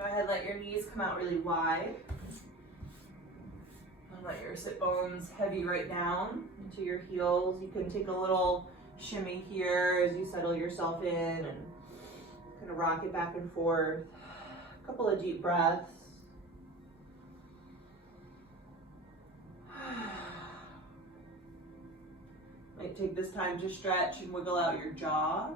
Go ahead, let your knees come out really wide. And let your sit bones heavy right down into your heels. You can take a little shimmy here as you settle yourself in and kind of rock it back and forth. A couple of deep breaths. Might take this time to stretch and wiggle out your jaw.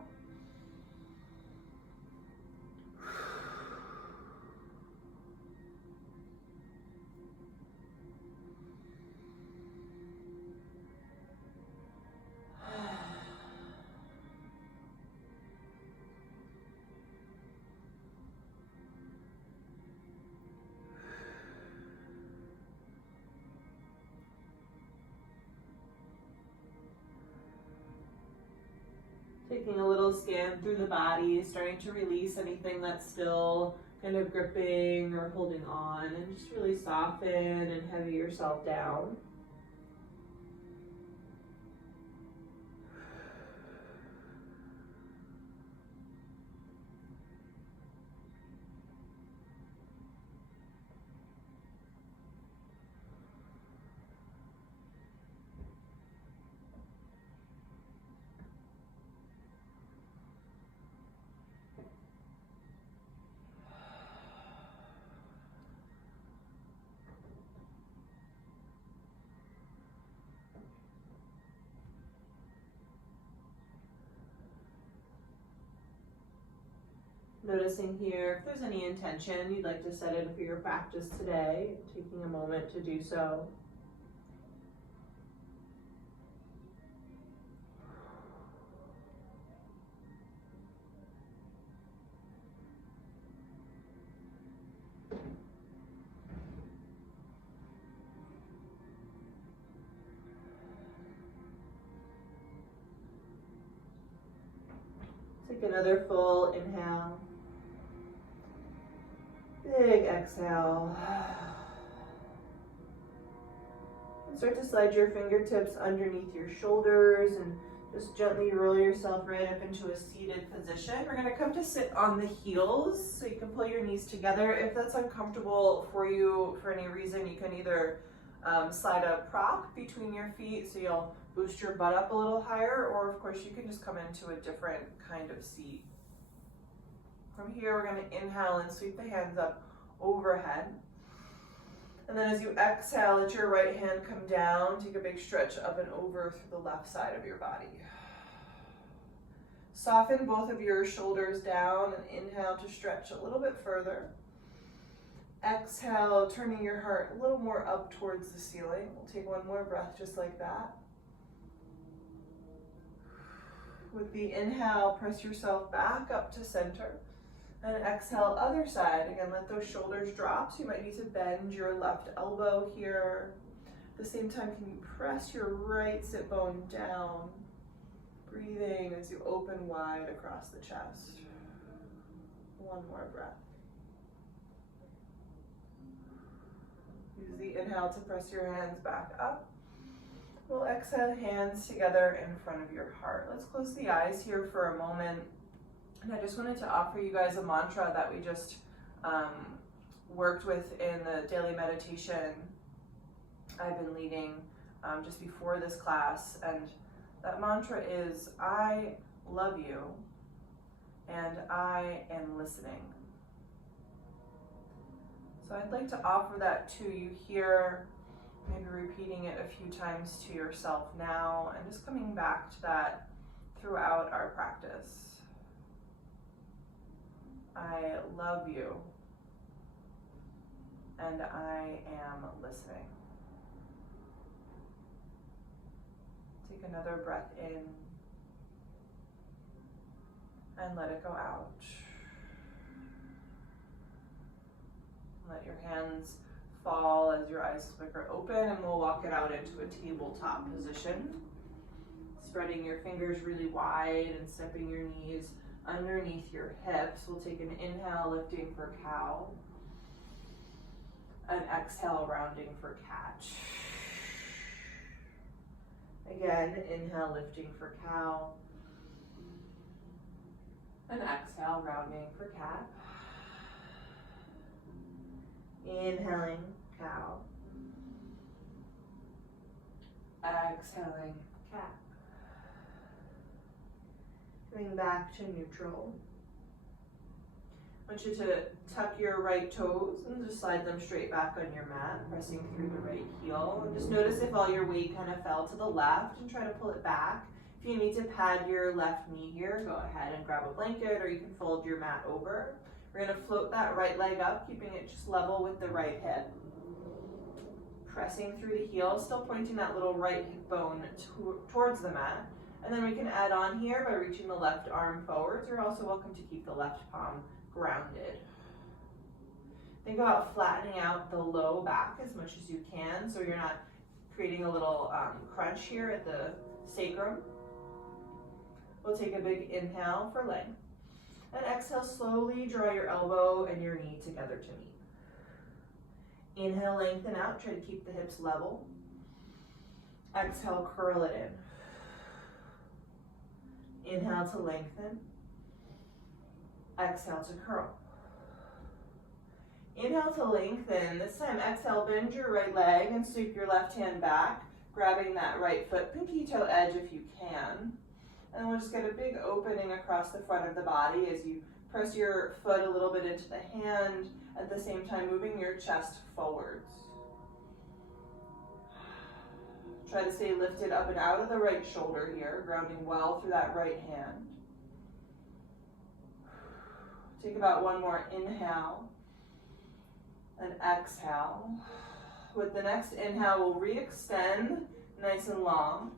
Taking a little scan through the body, starting to release anything that's still kind of gripping or holding on, and just really soften and heavy yourself down. Noticing here if there's any intention you'd like to set in for your practice today, taking a moment to do so. Take another full inhale. Big exhale. And start to slide your fingertips underneath your shoulders and just gently roll yourself right up into a seated position. We're going to come to sit on the heels, so you can pull your knees together. If that's uncomfortable for you for any reason, you can either slide a prop between your feet so you'll boost your butt up a little higher, or of course you can just come into a different kind of seat. From here, we're going to inhale and sweep the hands up overhead. And then as you exhale, let your right hand come down. Take a big stretch up and over through the left side of your body. Soften both of your shoulders down and inhale to stretch a little bit further. Exhale, turning your heart a little more up towards the ceiling. We'll take one more breath just like that. With the inhale, press yourself back up to center. And exhale, other side. Again, let those shoulders drop. So you might need to bend your left elbow here. At the same time, can you press your right sit bone down? Breathing as you open wide across the chest. One more breath. Use the inhale to press your hands back up. We'll exhale, hands together in front of your heart. Let's close the eyes here for a moment. And I just wanted to offer you guys a mantra that we just worked with in the daily meditation I've been leading just before this class. And that mantra is, I love you and I am listening. So I'd like to offer that to you here, maybe repeating it a few times to yourself now, and just coming back to that throughout our practice. I love you, and I am listening. Take another breath in, and let it go out. Let your hands fall as your eyes flicker open, and we'll walk it out into a tabletop position. Spreading your fingers really wide and stepping your knees underneath your hips. We'll take an inhale, lifting for cow. An exhale, rounding for cat. Again, inhale, lifting for cow. An exhale, rounding for cat. Inhaling, cow. Exhaling, cat. Coming back to neutral. I want you to tuck your right toes and just slide them straight back on your mat, pressing through the right heel. And just notice if all your weight kind of fell to the left and try to pull it back. If you need to pad your left knee here, go ahead and grab a blanket or you can fold your mat over. We're going to float that right leg up, keeping it just level with the right hip. Pressing through the heel, still pointing that little right hip bone towards the mat. And then we can add on here by reaching the left arm forwards. You're also welcome to keep the left palm grounded. Think about flattening out the low back as much as you can so you're not creating a little crunch here at the sacrum. We'll take a big inhale for length. And exhale, slowly draw your elbow and your knee together to meet. Inhale, lengthen out, try to keep the hips level. Exhale, curl it in. Inhale to lengthen. Exhale to curl. Inhale to lengthen. This time, exhale, bend your right leg and sweep your left hand back, grabbing that right foot, pinky toe edge if you can. And we'll just get a big opening across the front of the body as you press your foot a little bit into the hand, at the same time moving your chest forwards. Try to stay lifted up and out of the right shoulder here, grounding well through that right hand. Take about one more inhale and exhale. With the next inhale, we'll re-extend nice and long.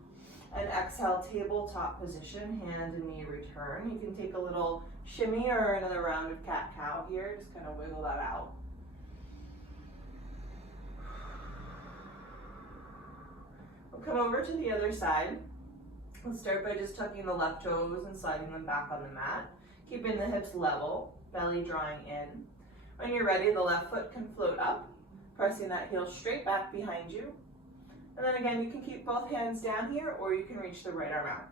And exhale, tabletop position, hand and knee return. You can take a little shimmy or another round of cat-cow here. Just kind of wiggle that out. We'll come over to the other side. Let's start by just tucking the left toes and sliding them back on the mat. Keeping the hips level, belly drawing in. When you're ready, the left foot can float up, pressing that heel straight back behind you. And then again, you can keep both hands down here or you can reach the right arm out.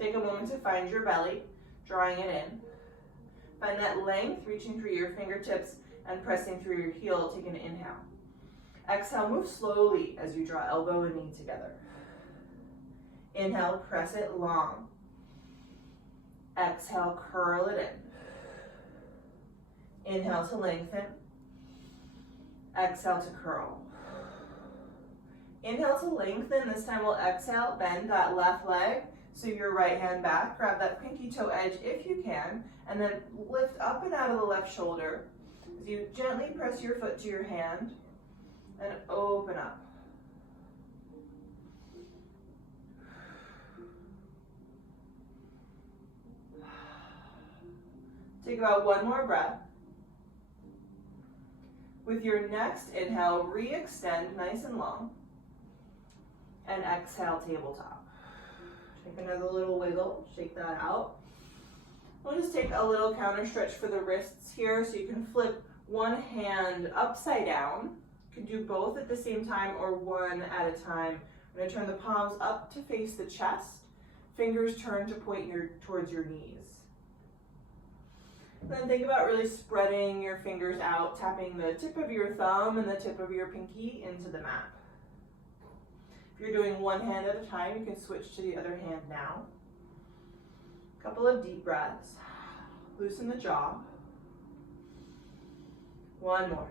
Take a moment to find your belly, drawing it in. Find that length, reaching through your fingertips and pressing through your heel. Take an inhale. Exhale, move slowly as you draw elbow and knee together. Inhale, press it long. Exhale, curl it in. Inhale to lengthen. Exhale to curl. Inhale to lengthen. This time we'll exhale, bend that left leg. So your right hand back, grab that pinky toe edge if you can, and then lift up and out of the left shoulder as you gently press your foot to your hand and open up. Take about one more breath. With your next inhale, re-extend nice and long. And exhale, tabletop. Take another little wiggle, shake that out. We'll just take a little counter stretch for the wrists here, so you can flip one hand upside down. You can do both at the same time or one at a time. I'm going to turn the palms up to face the chest. Fingers turn to point towards your knees. And then think about really spreading your fingers out, tapping the tip of your thumb and the tip of your pinky into the mat. If you're doing one hand at a time, you can switch to the other hand now. A couple of deep breaths. Loosen the jaw. One more.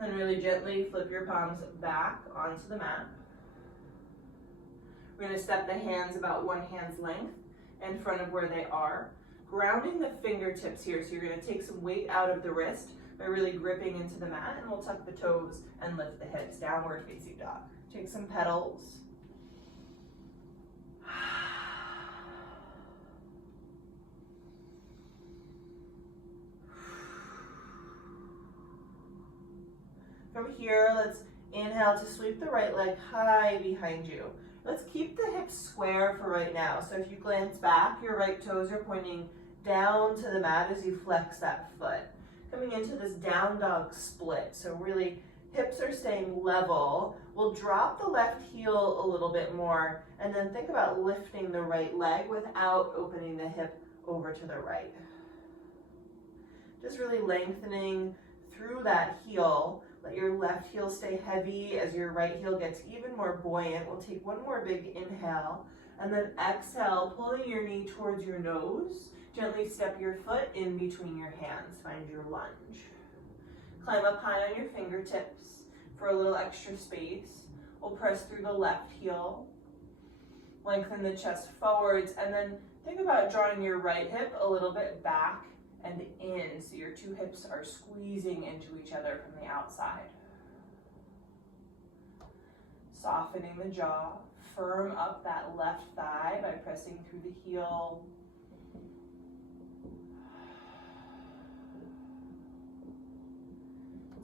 Then really gently flip your palms back onto the mat. We're going to step the hands about one hand's length in front of where they are, grounding the fingertips here. So you're going to take some weight out of the wrist by really gripping into the mat, and we'll tuck the toes and lift the hips, downward facing dog. Take some petals. From here, let's inhale to sweep the right leg high behind you. Let's keep the hips square for right now. So if you glance back, your right toes are pointing down to the mat as you flex that foot. Coming into this down dog split. So really, hips are staying level. We'll drop the left heel a little bit more, and then think about lifting the right leg without opening the hip over to the right. Just really lengthening through that heel. Let your left heel stay heavy as your right heel gets even more buoyant. We'll take one more big inhale, and then exhale, pulling your knee towards your nose. Gently step your foot in between your hands. Find your lunge. Climb up high on your fingertips for a little extra space. We'll press through the left heel. Lengthen the chest forwards, and then think about drawing your right hip a little bit back and in, so your two hips are squeezing into each other from the outside. Softening the jaw, firm up that left thigh by pressing through the heel.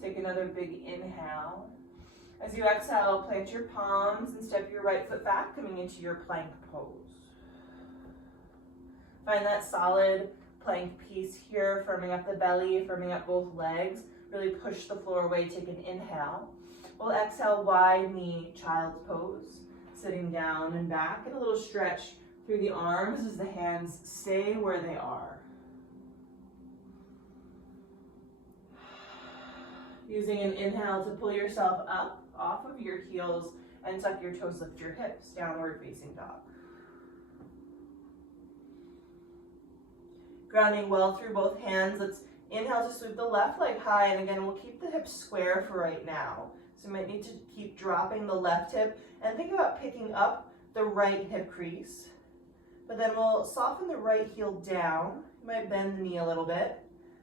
Take another big inhale. As you exhale, plant your palms and step your right foot back, coming into your plank pose. Find that solid plank piece here, firming up the belly, firming up both legs. Really push the floor away, take an inhale. We'll exhale, wide knee, child's pose. Sitting down and back, and a little stretch through the arms as the hands stay where they are. Using an inhale to pull yourself up off of your heels and tuck your toes, lift your hips, downward facing dog. Grounding well through both hands. Let's inhale to sweep the left leg high, and again, we'll keep the hips square for right now. So you might need to keep dropping the left hip and think about picking up the right hip crease. But then we'll soften the right heel down. You might bend the knee a little bit.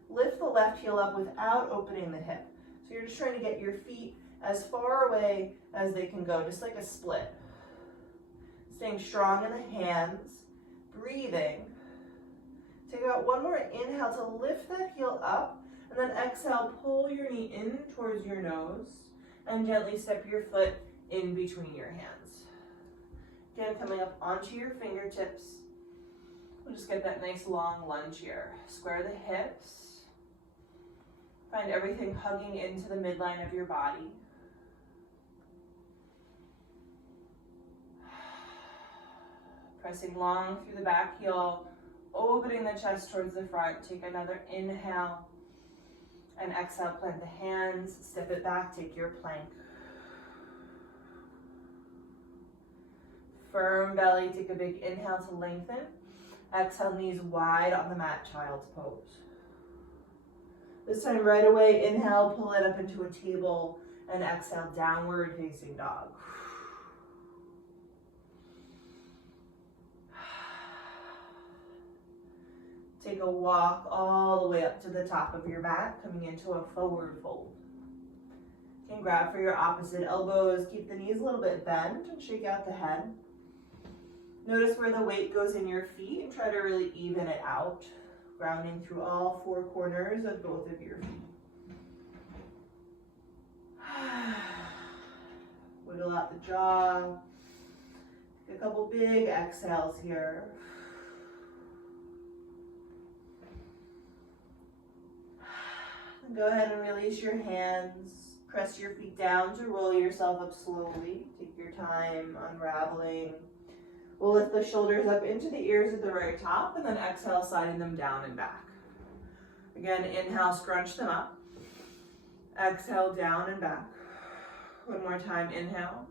Lift the left heel up without opening the hip. So you're just trying to get your feet as far away as they can go, just like a split. Staying strong in the hands, breathing. Take about one more inhale to lift that heel up, and then exhale, pull your knee in towards your nose, and gently step your foot in between your hands. Again, coming up onto your fingertips. We'll just get that nice long lunge here. Square the hips. Find everything hugging into the midline of your body. Pressing long through the back heel, opening the chest towards the front. Take another inhale, and exhale, plant the hands, step it back, take your plank. Firm belly, take a big inhale to lengthen. Exhale, knees wide on the mat, child's pose. This time right away, inhale, pull it up into a table, and exhale, downward facing dog. Take a walk all the way up to the top of your mat, coming into a forward fold. You can grab for your opposite elbows, keep the knees a little bit bent, and shake out the head. Notice where the weight goes in your feet, and try to really even it out. Grounding through all four corners of both of your feet. Wiggle out the jaw. Take a couple big exhales here. And go ahead and release your hands. Press your feet down to roll yourself up slowly. Take your time unraveling. We'll lift the shoulders up into the ears at the very top, and then exhale, sliding them down and back. Again, inhale, scrunch them up. Exhale, down and back. One more time, inhale.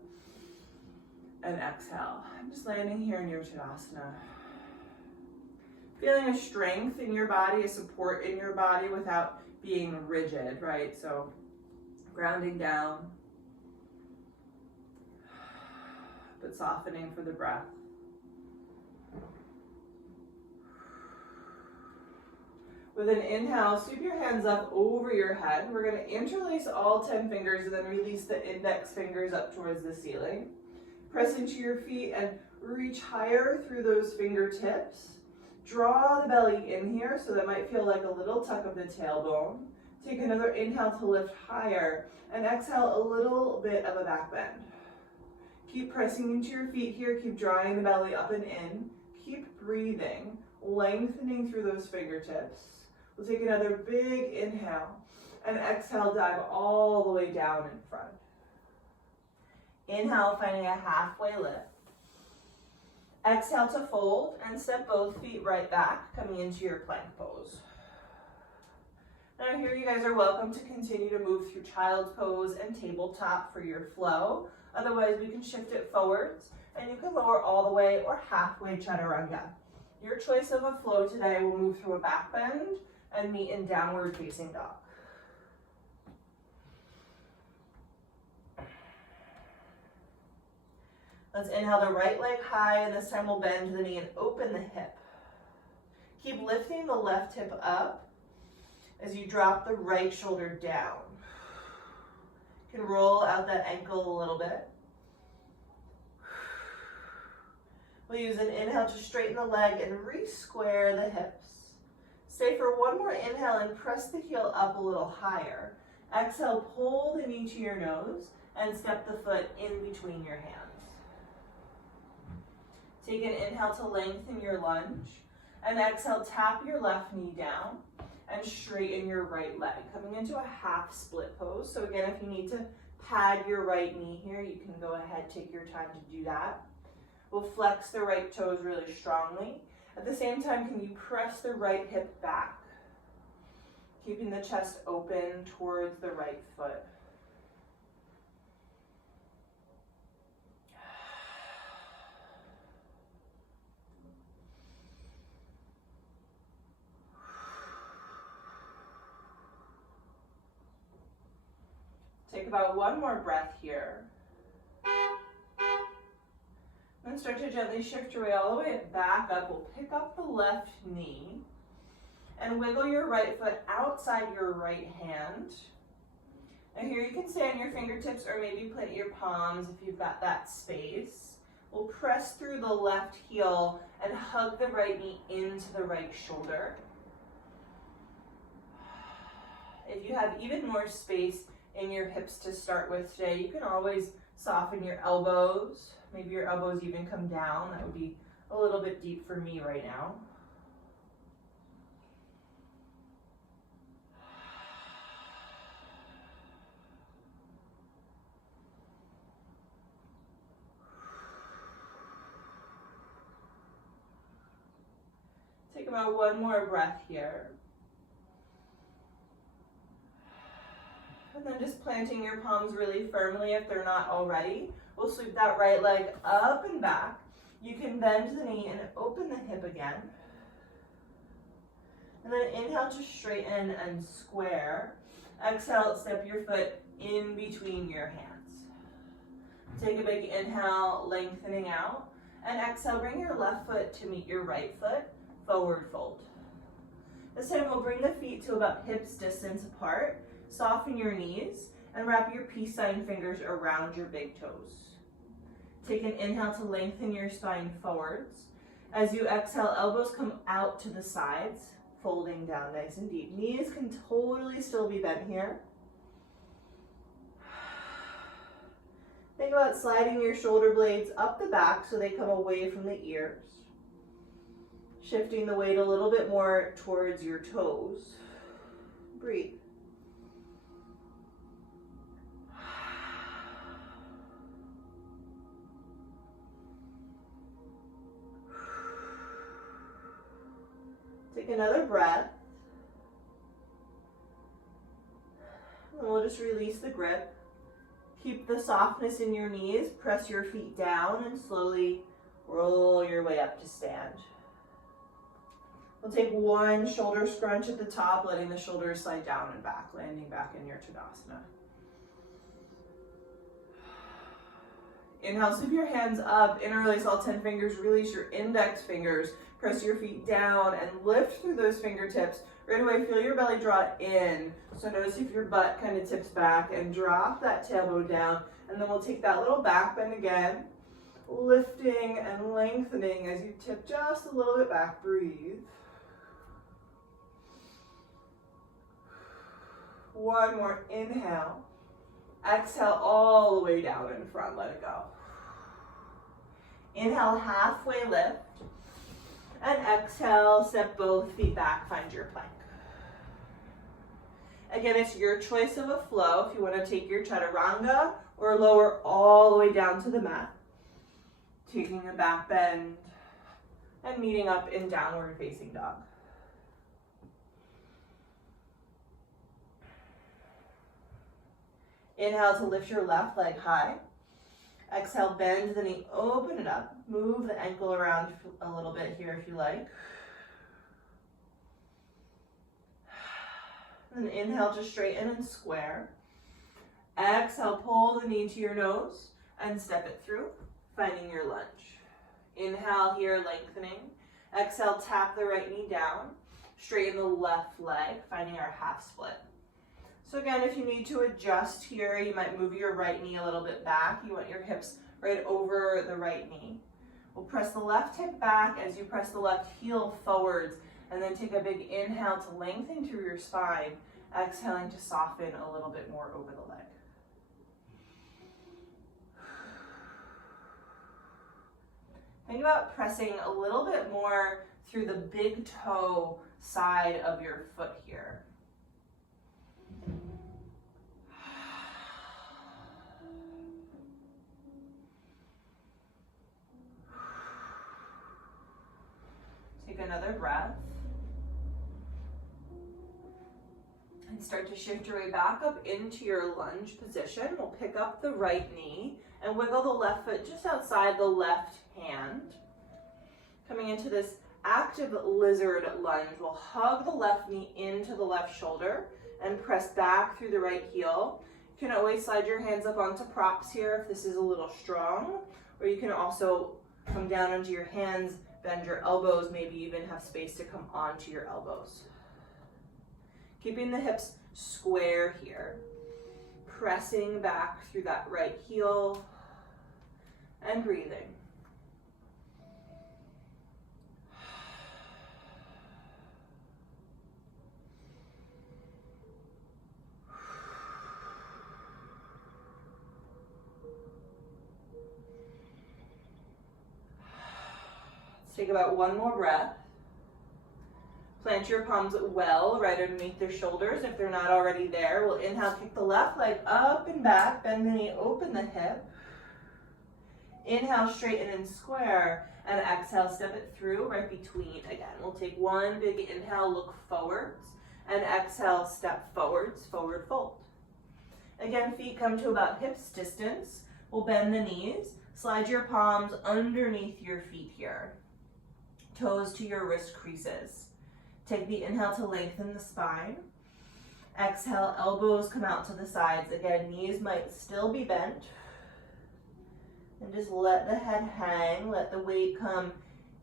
And exhale. I'm just landing here in your Tadasana. Feeling a strength in your body, a support in your body without being rigid, right? So, grounding down, but softening for the breath. With an inhale, sweep your hands up over your head. We're going to interlace all 10 fingers and then release the index fingers up towards the ceiling. Press into your feet and reach higher through those fingertips. Draw the belly in here, so that might feel like a little tuck of the tailbone. Take another inhale to lift higher, and exhale, a little bit of a back bend. Keep pressing into your feet here. Keep drawing the belly up and in. Keep breathing, lengthening through those fingertips. We'll take another big inhale, and exhale, dive all the way down in front. Inhale, finding a halfway lift. Exhale to fold and step both feet right back, coming into your plank pose. Now here you guys are welcome to continue to move through child's pose and tabletop for your flow. Otherwise, we can shift it forwards, and you can lower all the way or halfway chaturanga. Your choice of a flow today will move through a back bend and meet in downward facing dog. Let's inhale the right leg high, and this time we'll bend the knee and open the hip. Keep lifting the left hip up as you drop the right shoulder down. You can roll out that ankle a little bit. We'll use an inhale to straighten the leg and re-square the hips. Stay for one more inhale and press the heel up a little higher. Exhale, pull the knee to your nose and step the foot in between your hands. Take an inhale to lengthen your lunge, and exhale, tap your left knee down and straighten your right leg, coming into a half split pose. So again, if you need to pad your right knee here, you can go ahead, take your time to do that. We'll flex the right toes really strongly. At the same time, can you press the right hip back, keeping the chest open towards the right foot. Take about one more breath here. Then start to gently shift your way all the way back up. We'll pick up the left knee and wiggle your right foot outside your right hand. Now here you can stay on your fingertips or maybe plant your palms if you've got that space. We'll press through the left heel and hug the right knee into the right shoulder. If you have even more space in your hips to start with today, you can always soften your elbows. Maybe your elbows even come down. That would be a little bit deep for me right now. Take about one more breath here. And then just planting your palms really firmly if they're not already. We'll sweep that right leg up and back. You can bend the knee and open the hip again. And then inhale to straighten and square. Exhale, step your foot in between your hands. Take a big inhale, lengthening out. And exhale, bring your left foot to meet your right foot, forward fold. This time we'll bring the feet to about hips distance apart. Soften your knees and wrap your peace sign fingers around your big toes. Take an inhale to lengthen your spine forwards. As you exhale, elbows come out to the sides, folding down nice and deep. Knees can totally still be bent here. Think about sliding your shoulder blades up the back so they come away from the ears. Shifting the weight a little bit more towards your toes. Breathe. Take another breath. And we'll just release the grip. Keep the softness in your knees. Press your feet down and slowly roll your way up to stand. We'll take one shoulder scrunch at the top, letting the shoulders slide down and back, landing back in your Tadasana. Inhale, sweep your hands up, interlace all 10 fingers, release your index fingers, press your feet down and lift through those fingertips. Right away, feel your belly draw in. So notice if your butt kind of tips back and drop that tailbone down. And then we'll take that little back bend again, lifting and lengthening as you tip just a little bit back. Breathe. One more inhale. Exhale all the way down in front, let it go. Inhale, halfway lift. And exhale, step both feet back, find your plank. Again, it's your choice of a flow if you want to take your chaturanga or lower all the way down to the mat. Taking a back bend and meeting up in downward facing dog. Inhale to lift your left leg high. Exhale, bend the knee, open it up. Move the ankle around a little bit here if you like. And inhale to straighten and square. Exhale, pull the knee to your nose and step it through, finding your lunge. Inhale here, lengthening. Exhale, tap the right knee down. Straighten the left leg, finding our half split. So again, if you need to adjust here, you might move your right knee a little bit back. You want your hips right over the right knee. We'll press the left hip back as you press the left heel forwards, and then take a big inhale to lengthen through your spine, exhaling to soften a little bit more over the leg. Think about pressing a little bit more through the big toe side of your foot here. Take another breath. And start to shift your way back up into your lunge position. We'll pick up the right knee and wiggle the left foot just outside the left hand. Coming into this active lizard lunge, we'll hug the left knee into the left shoulder and press back through the right heel. You can always slide your hands up onto props here if this is a little strong, or you can also come down onto your hands, bend your elbows, maybe even have space to come onto your elbows. Keeping the hips square here, pressing back through that right heel and breathing. Let's take about one more breath. Plant your palms well right underneath their shoulders if they're not already there. We'll inhale, kick the left leg up and back, bend the knee, open the hip. Inhale, straighten and square, and exhale, step it through right between again. We'll take one big inhale, look forwards, and exhale, step forwards, forward fold. Again, feet come to about hips distance. We'll bend the knees, slide your palms underneath your feet here. Toes to your wrist creases. Take the inhale to lengthen the spine. Exhale, elbows come out to the sides. Again, knees might still be bent. And just let the head hang, let the weight come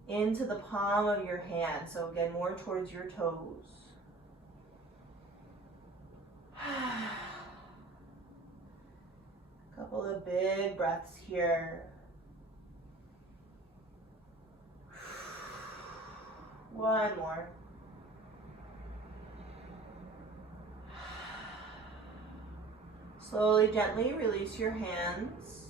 into the palm of your hand. So again, more towards your toes. Couple of big breaths here. One more. Slowly, gently release your hands.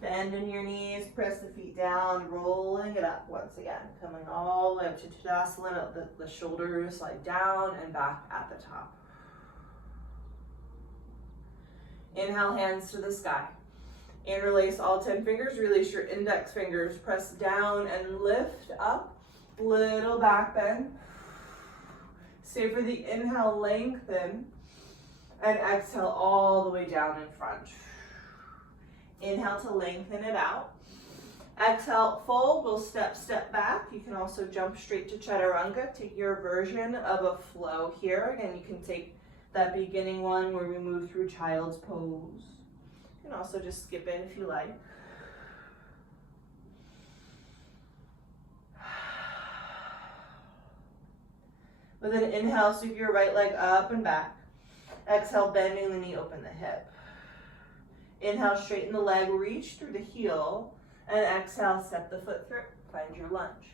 Bend in your knees, press the feet down, rolling it up once again. Coming all the way up to Tadasana, the shoulders slide down and back at the top. Inhale, hands to the sky. Interlace all 10 fingers, release your index fingers, press down and lift up. Little back bend. Stay for the inhale, lengthen. And exhale all the way down in front. Inhale to lengthen it out. Exhale, fold. We'll step back. You can also jump straight to Chaturanga. Take your version of a flow here. Again, you can take that beginning one where we move through child's pose. You can also just skip it if you like. With an inhale, sweep your right leg up and back. Exhale, bending the knee, open the hip. Inhale, straighten the leg, reach through the heel, and exhale, step the foot through, find your lunge.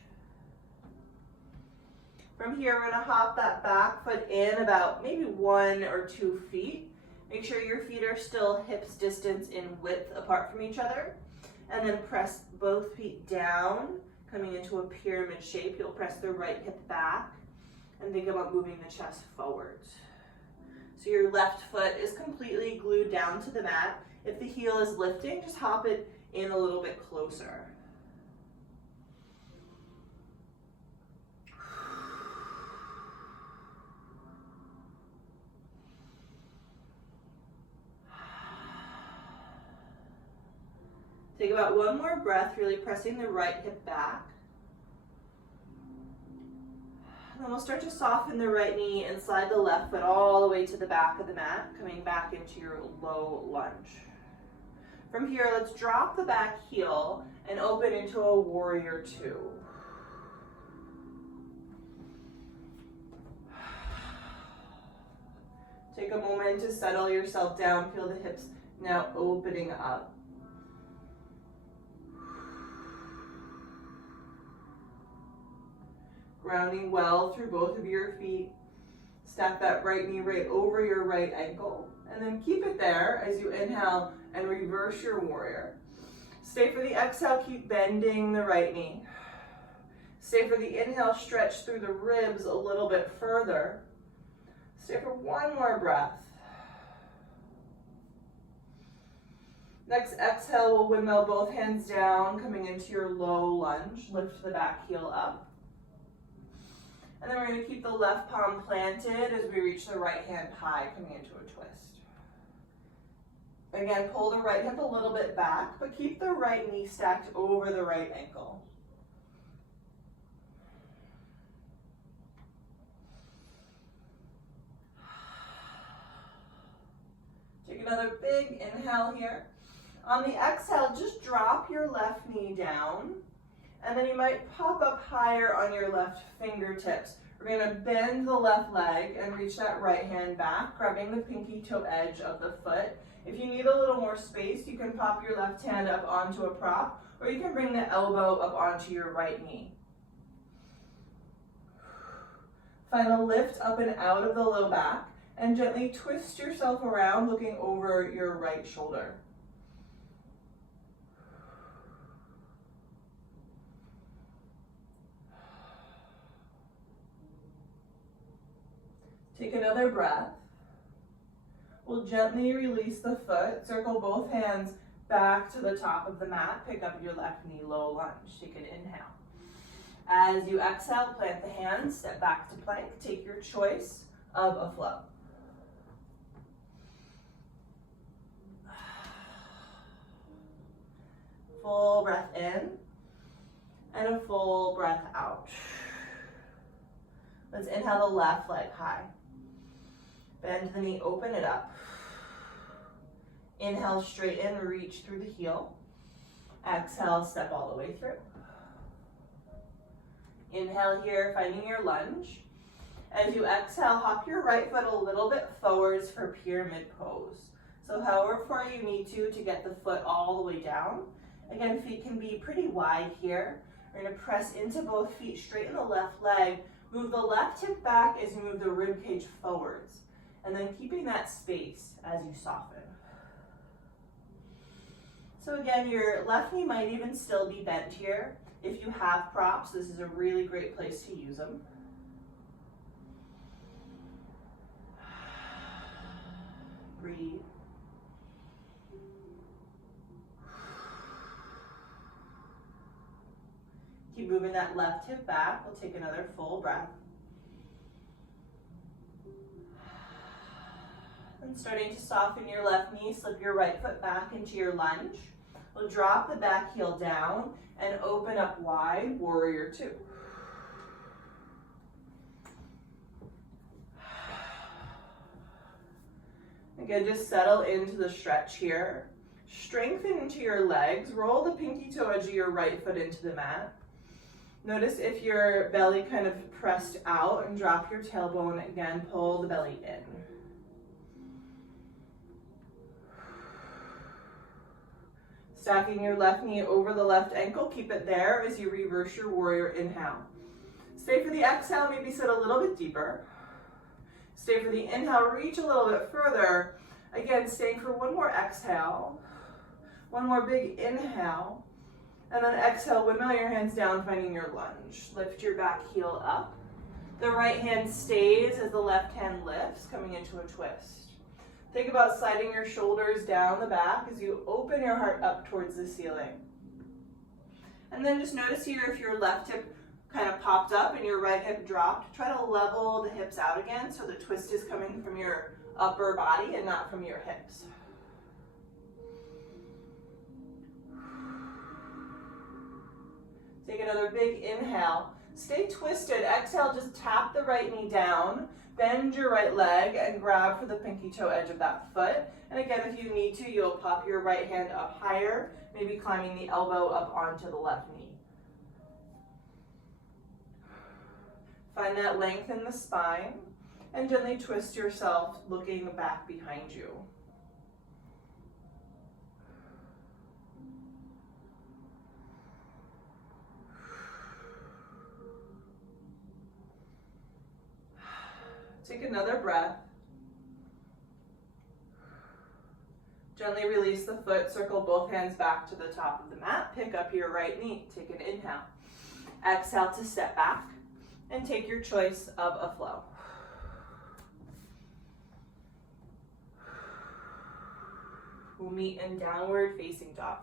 From here, we're gonna hop that back foot in about maybe 1 or 2 feet. Make sure your feet are still hips distance in width apart from each other. And then press both feet down, coming into a pyramid shape. You'll press the right hip back and think about moving the chest forwards. So your left foot is completely glued down to the mat. If the heel is lifting, just hop it in a little bit closer. Take about one more breath, really pressing the right hip back. And then we'll start to soften the right knee and slide the left foot all the way to the back of the mat, coming back into your low lunge. From here, let's drop the back heel and open into a warrior two. Take a moment to settle yourself down. Feel the hips now opening up. Grounding well through both of your feet. Stack that right knee right over your right ankle. And then keep it there as you inhale and reverse your warrior. Stay for the exhale, keep bending the right knee. Stay for the inhale, stretch through the ribs a little bit further. Stay for one more breath. Next exhale, we'll windmill both hands down, coming into your low lunge. Lift the back heel up. And then we're going to keep the left palm planted as we reach the right hand high, coming into a twist. Again, pull the right hip a little bit back, but keep the right knee stacked over the right ankle. Take another big inhale here. On the exhale, just drop your left knee down, and then you might pop up higher on your left fingertips. We're going to bend the left leg and reach that right hand back, grabbing the pinky toe edge of the foot. If you need a little more space, you can pop your left hand up onto a prop, or you can bring the elbow up onto your right knee. Find a lift up and out of the low back, and gently twist yourself around, looking over your right shoulder. Take another breath. We'll gently release the foot, circle both hands back to the top of the mat, pick up your left knee, low lunge. Take an inhale. As you exhale, plant the hands, step back to plank, take your choice of a flow. Full breath in and a full breath out. Let's inhale the left leg high. Bend the knee, open it up. Inhale, straighten, reach through the heel. Exhale, step all the way through. Inhale here, finding your lunge. As you exhale, hop your right foot a little bit forwards for pyramid pose. So however far you need to get the foot all the way down. Again, feet can be pretty wide here. We're going to press into both feet, straighten the left leg, move the left hip back as you move the rib cage forwards. And then keeping that space as you soften. So again, your left knee might even still be bent here. If you have props, this is a really great place to use them. Breathe. Keep moving that left hip back. We'll take another full breath. And starting to soften your left knee, slip your right foot back into your lunge. We'll drop the back heel down and open up wide, warrior two. Again, just settle into the stretch here. Strengthen into your legs. Roll the pinky toe edge of your right foot into the mat. Notice if your belly kind of pressed out, and drop your tailbone again, pull the belly in. Stacking your left knee over the left ankle, keep it there as you reverse your warrior inhale. Stay for the exhale, maybe sit a little bit deeper. Stay for the inhale, reach a little bit further. Again, staying for one more exhale, one more big inhale, and then exhale, windmill your hands down, finding your lunge. Lift your back heel up. The right hand stays as the left hand lifts, coming into a twist. Think about sliding your shoulders down the back as you open your heart up towards the ceiling. And then just notice here if your left hip kind of popped up and your right hip dropped, try to level the hips out again so the twist is coming from your upper body and not from your hips. Take another big inhale. Stay twisted. Exhale, just tap the right knee down. Bend your right leg and grab for the pinky toe edge of that foot. And again, if you need to, you'll pop your right hand up higher, maybe climbing the elbow up onto the left knee. Find that length in the spine and gently twist yourself, looking back behind you. Take another breath. Gently release the foot, circle both hands back to the top of the mat, pick up your right knee, take an inhale. Exhale to step back and take your choice of a flow. We'll meet in downward facing dog.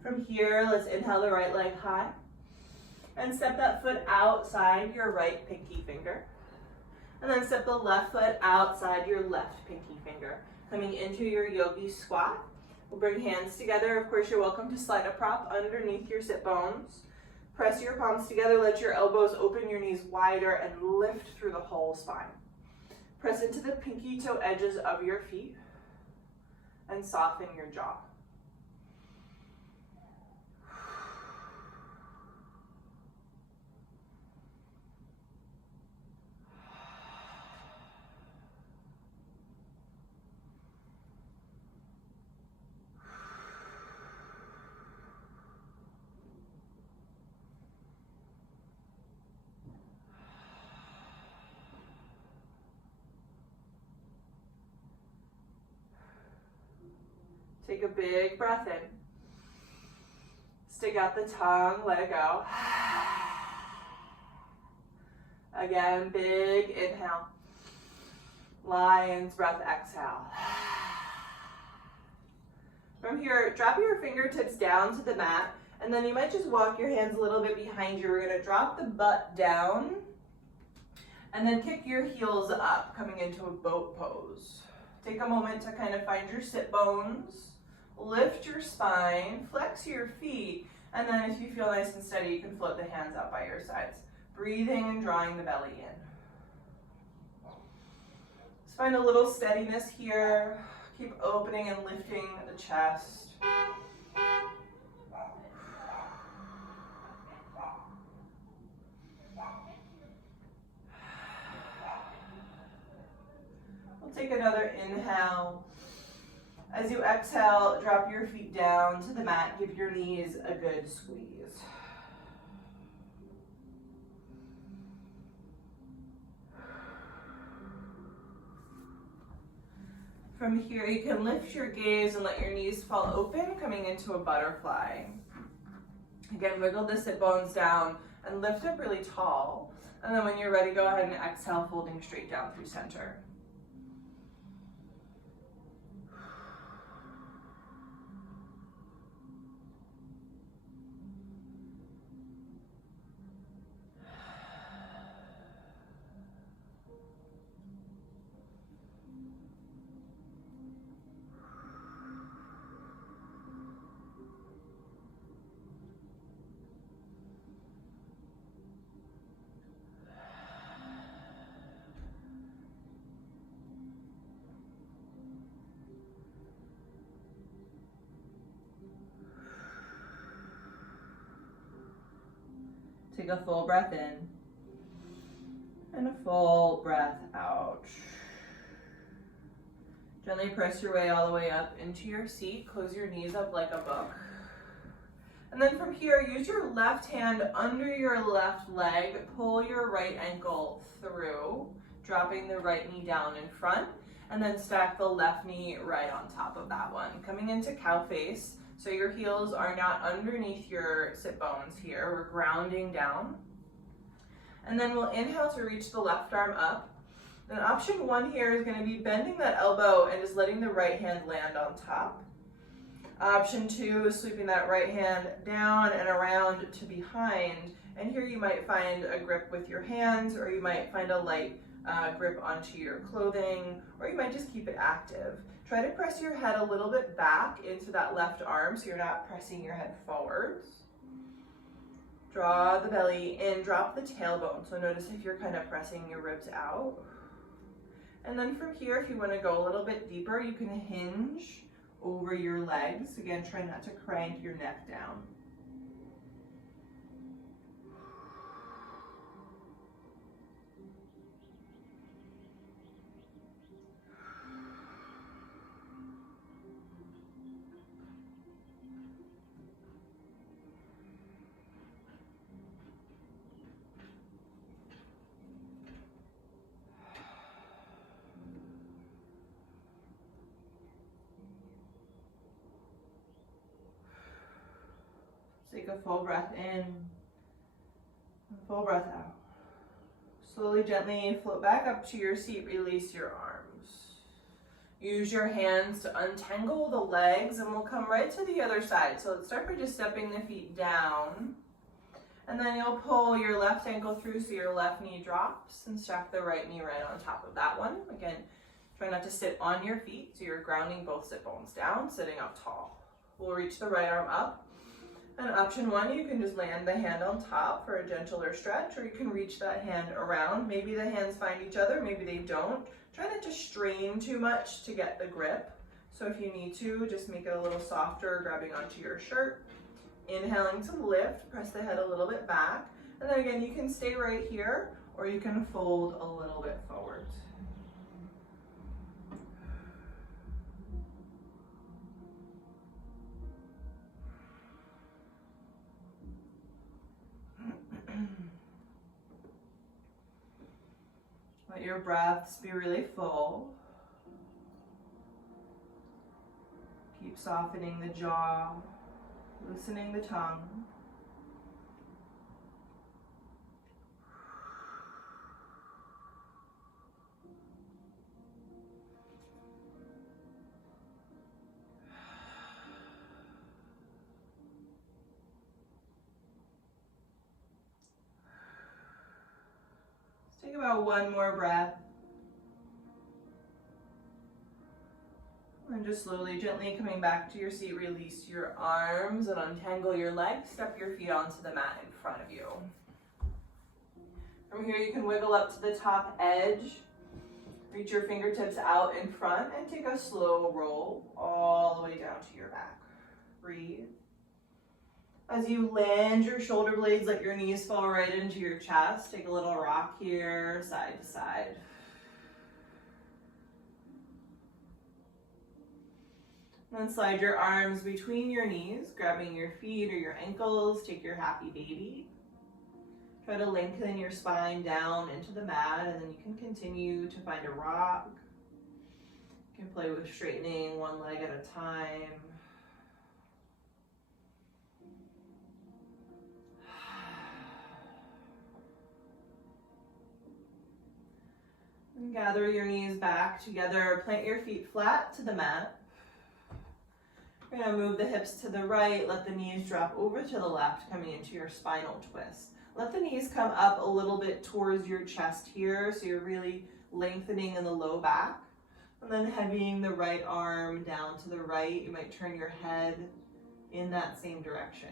From here, let's inhale the right leg high and step that foot outside your right pinky finger. And then step the left foot outside your left pinky finger. Coming into your yogi squat. We'll bring hands together. Of course, you're welcome to slide a prop underneath your sit bones. Press your palms together, let your elbows open, your knees wider, and lift through the whole spine. Press into the pinky toe edges of your feet and soften your jaw. Take a big breath in. Stick out the tongue, let it go. Again, big inhale. Lion's breath, exhale. From here, drop your fingertips down to the mat, and then you might just walk your hands a little bit behind you. We're gonna drop the butt down, and then kick your heels up, coming into a boat pose. Take a moment to kind of find your sit bones. Lift your spine, flex your feet, and then if you feel nice and steady, you can float the hands out by your sides. Breathing and drawing the belly in. Just find a little steadiness here. Keep opening and lifting the chest. We'll take another inhale. As you exhale, drop your feet down to the mat. Give your knees a good squeeze. From here, you can lift your gaze and let your knees fall open, coming into a butterfly. Again, wiggle the sit bones down and lift up really tall. And then when you're ready, go ahead and exhale, folding straight down through center. Take a full breath in and a full breath out. Gently press your way all the way up into your seat. Close your knees up like a book. And then from here, use your left hand under your left leg. Pull your right ankle through, dropping the right knee down in front, and then stack the left knee right on top of that one. Coming into cow face. So your heels are not underneath your sit bones here. We're grounding down. And then we'll inhale to reach the left arm up. Then option one here is going to be bending that elbow and just letting the right hand land on top. Option two is sweeping that right hand down and around to behind. And here you might find a grip with your hands, or you might find a light grip onto your clothing, or you might just keep it active. Try to press your head a little bit back into that left arm so you're not pressing your head forwards. Draw the belly in, drop the tailbone. So notice if you're kind of pressing your ribs out. And then from here, if you want to go a little bit deeper, you can hinge over your legs. Again, try not to crank your neck down. Take a full breath in, full breath out. Slowly, gently float back up to your seat, release your arms. Use your hands to untangle the legs and we'll come right to the other side. So let's start by just stepping the feet down. And then you'll pull your left ankle through so your left knee drops and stack the right knee right on top of that one. Again, try not to sit on your feet so you're grounding both sit bones down, sitting up tall. We'll reach the right arm up. And option one, you can just land the hand on top for a gentler stretch, or you can reach that hand around. Maybe the hands find each other, maybe they don't. Try not to strain too much to get the grip. So if you need to, just make it a little softer, grabbing onto your shirt. Inhaling to lift, press the head a little bit back. And then again, you can stay right here, or you can fold a little bit forward. Let your breaths be really full. Keep softening the jaw, loosening the tongue. Take about one more breath. And just slowly, gently coming back to your seat, release your arms and untangle your legs. Step your feet onto the mat in front of you. From here, you can wiggle up to the top edge. Reach your fingertips out in front and take a slow roll all the way down to your back. Breathe. As you land your shoulder blades, let your knees fall right into your chest. Take a little rock here, side to side. Then slide your arms between your knees, grabbing your feet or your ankles. Take your happy baby. Try to lengthen your spine down into the mat, and then you can continue to find a rock. You can play with straightening one leg at a time. And gather your knees back together. Plant your feet flat to the mat. We're going to move the hips to the right. Let the knees drop over to the left, coming into your spinal twist. Let the knees come up a little bit towards your chest here, so you're really lengthening in the low back. And then heavying the right arm down to the right. You might turn your head in that same direction.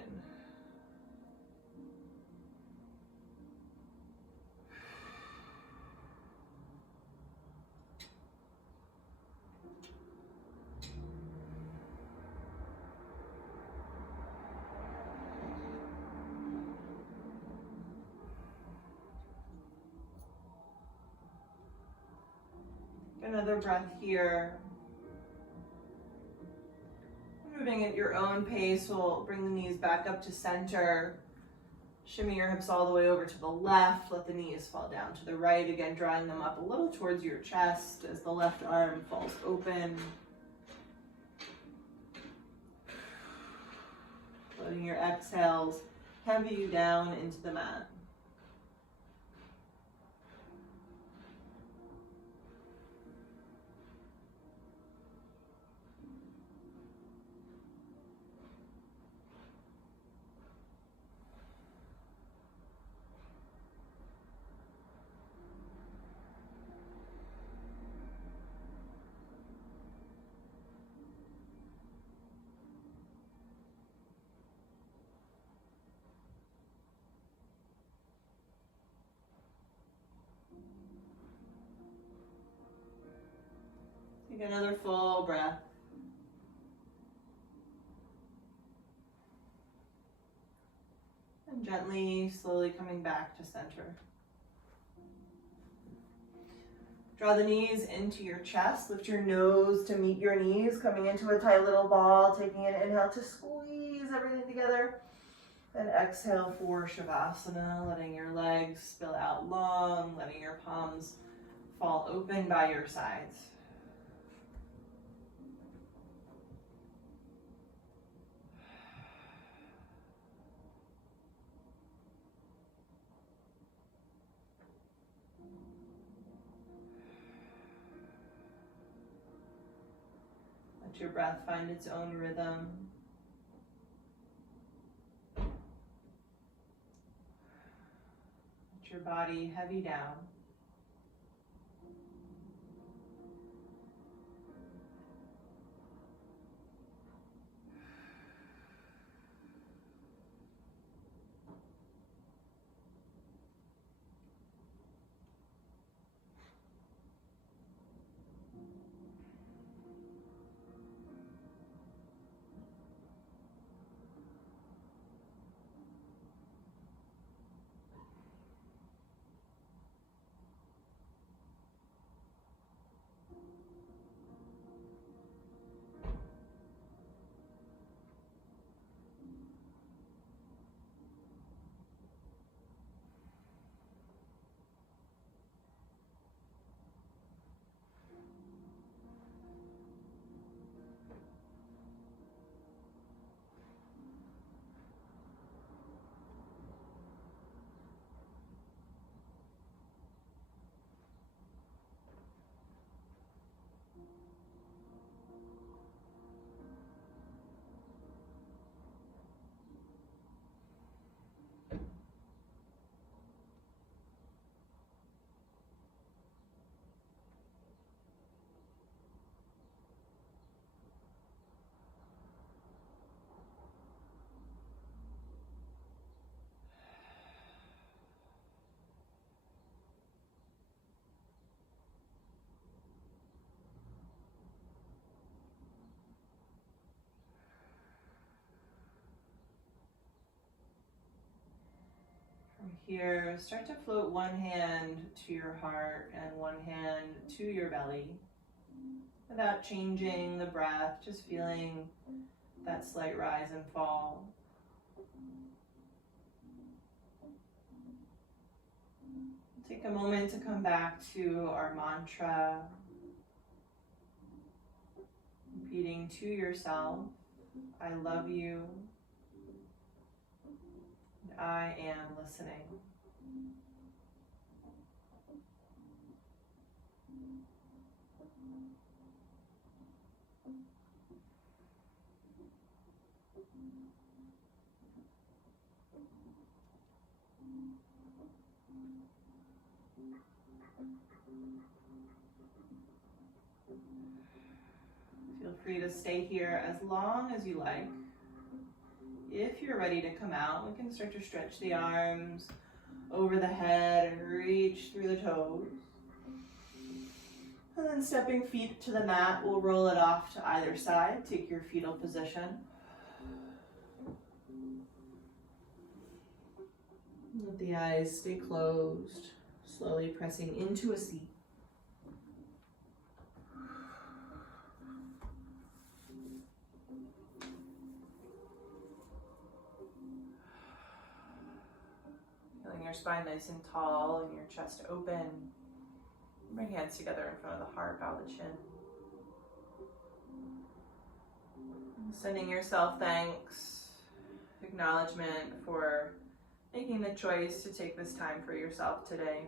Another breath here. Moving at your own pace, we'll bring the knees back up to center. Shimmy your hips all the way over to the left. Let the knees fall down to the right. Again, drawing them up a little towards your chest as the left arm falls open. Letting your exhales heavy you down into the mat. Take another full breath. And gently, slowly coming back to center. Draw the knees into your chest. Lift your nose to meet your knees, coming into a tight little ball. Taking an inhale to squeeze everything together. And exhale for Shavasana, letting your legs spill out long, letting your palms fall open by your sides. Let your breath find its own rhythm. Let your body heavy down. From here, start to float one hand to your heart and one hand to your belly. Without changing the breath, just feeling that slight rise and fall. Take a moment to come back to our mantra, repeating to yourself, I love you, and I am listening. Feel free to stay here as long as you like. If you're ready to come out, we can start to stretch the arms over the head and reach through the toes. And then stepping feet to the mat, we'll roll it off to either side. Take your fetal position. Let the eyes stay closed, slowly pressing into a seat. Feeling your spine nice and tall and your chest open. Bring hands together in front of the heart, bow the chin. Sending yourself thanks, acknowledgement for making the choice to take this time for yourself today.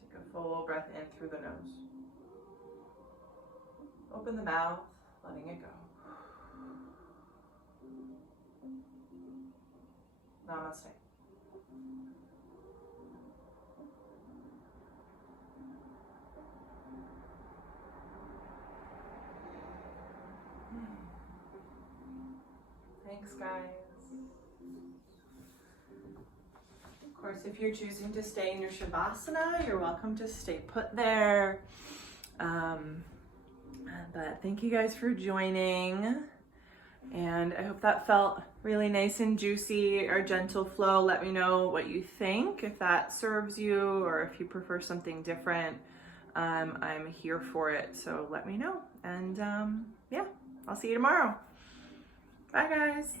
Take a full breath in through the nose. Open the mouth, letting it go. Namaste. Thanks, guys. Of course, if you're choosing to stay in your Shavasana, you're welcome to stay put there. But thank you guys for joining. And I hope that felt really nice and juicy, our gentle flow. Let me know what you think, if that serves you or if you prefer something different. I'm here for it, so let me know. And yeah, I'll see you tomorrow. Bye guys.